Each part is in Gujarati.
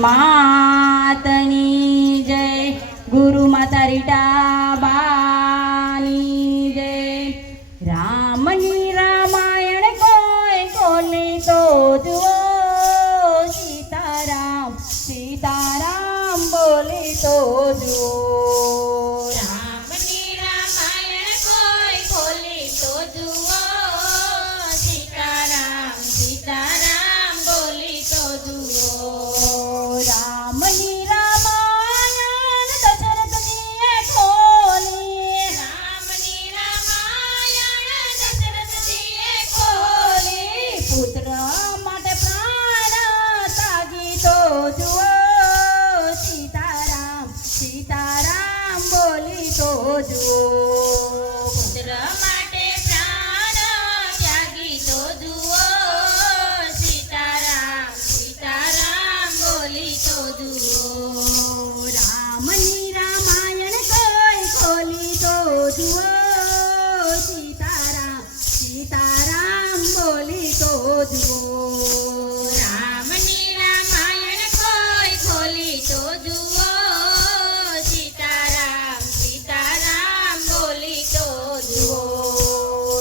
मातनी जय गुरु माता रीटाबानी जय। रामनी रामायण कोई खोले तो जुओ, सीताराम सीताराम बोले तो जुओ। रामनी रामायण कोई खोले तो जुओ, सीताराम सीताराम बोले तो जुओ। रामनी रामायण दशरथ जीए खोली, रामनी रामायण दशरथ जीए खोली। पुत्र માટે પ્રાણ ત્યાગી તો જુઓ, સીતારામ સીતારામ બોલી તો જુઓ। પુત્ર માટે પ્રાણ ત્યાગી તો જુઓ, સીતારામ સીતારામ બોલી તો જુઓ। રામની રામાયણ કોઈ ખોલી તો જુઓ, સીતારામ સીતારામ બોલી તો જુઓ। રામની રામાયણ કોઈ ખોલી તો જુઓ, સીતારામ સીતારામ બોલી તો જુઓ।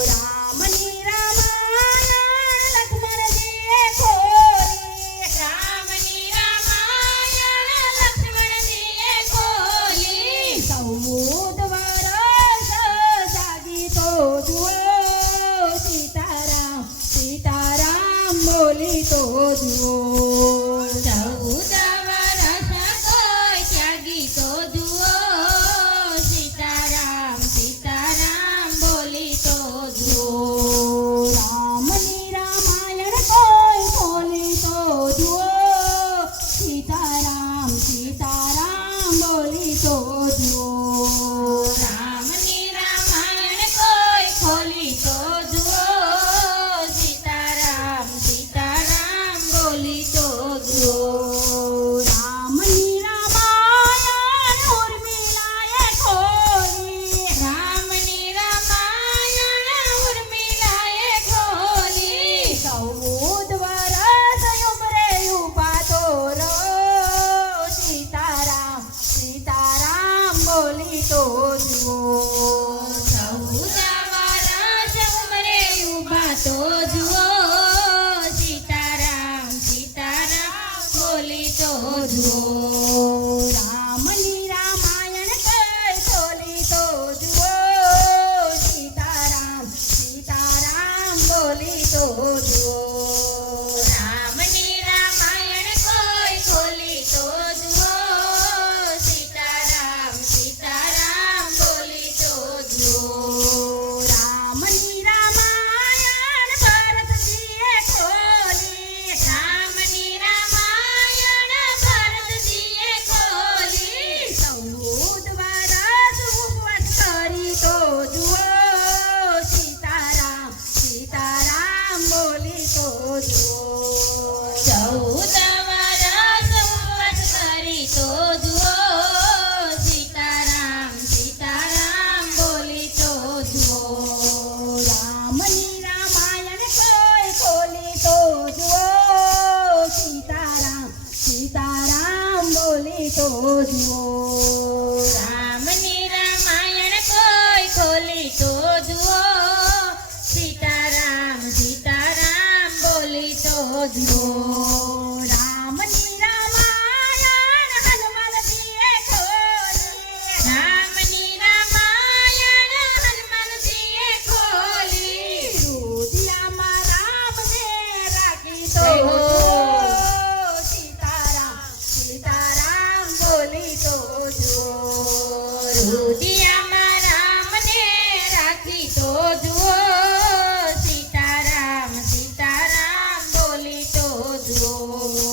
રામની રામાયણ લક્ષ્મણજીએ ખોલી, રામની રામાયણ લક્ષ્મણજીએ ખોલી। 14 વર્ષ જાગી તો જુઓ, સીતારામ સીતારામ બોલી તો જુઓ। 14 વર્ષ કોઈ ત્યાગી તો જુઓ, સીતારામ સીતારામ બોલી તો જુઓ। રામની રામાયણ કોઈ ખોલી તો જુઓ, સીતારામ સીતારામ બોલી તો જુઓ। રામની રામાયણ કોઈ ખોલી તો જુઓ, સીતારામ સીતારામ બોલી તો જુઓ। રામની રામાયણ ઉર્મિલાએ ખોલી, રામની રામાયણ ઉર્મિલાએ ખોલી। 14 વર્ષ ઉંમરે ઊભા તો રહો, સીતારામ સીતારામ બોલી તો જુઓ। 14 વર્ષ ઉંમરે ઊભા તો જુઓ, સીતારામ સીતારામ બોલી તો જુઓ। રામની રામાયણ કઈ ખોલી તો જુઓ, સીતારામ સીતારામ બોલી તો જુઓ। રામની રામાયણ કોઈ ખોલી તો જુઓ, સીતારામ સીતારામ બોલી તો જુઓ। રામની રામાયણ ભરતજીએ ખોલી, રામની રામાયણ ભરતજીએ ખોલી। 14 વર્ષ ઉપવાસ કરી તો જુઓ, સીતારામ સીતારામ બોલી તો જુઓ। 14 વર્ષ ઉપવાસ કરી તો જુઓ, સીતારામ સીતારામ બોલી તો જુઓ। રામની રામાયણ કોઈ ખોલી તો જુઓ, સીતારામ સીતારામ બોલી તો જુઓ। રામની રામાયણ કોઈ ખોલી તો જુઓ, સીતારામ સીતારામ બોલી તો જુઓ। રામની રામાયણ હનુમાનજીએ ખોલી, રામની રામાયણ હનુમાનજીએ ખોલી। રુદિયામાં રામને રાખી તો જુઓ, સીતારામ સીતારામ બોલી તો જુઓ। રુદિયામાં રામને રાખી તો જુઓ, સીતારામ સીતારામ બોલી તો જુઓ।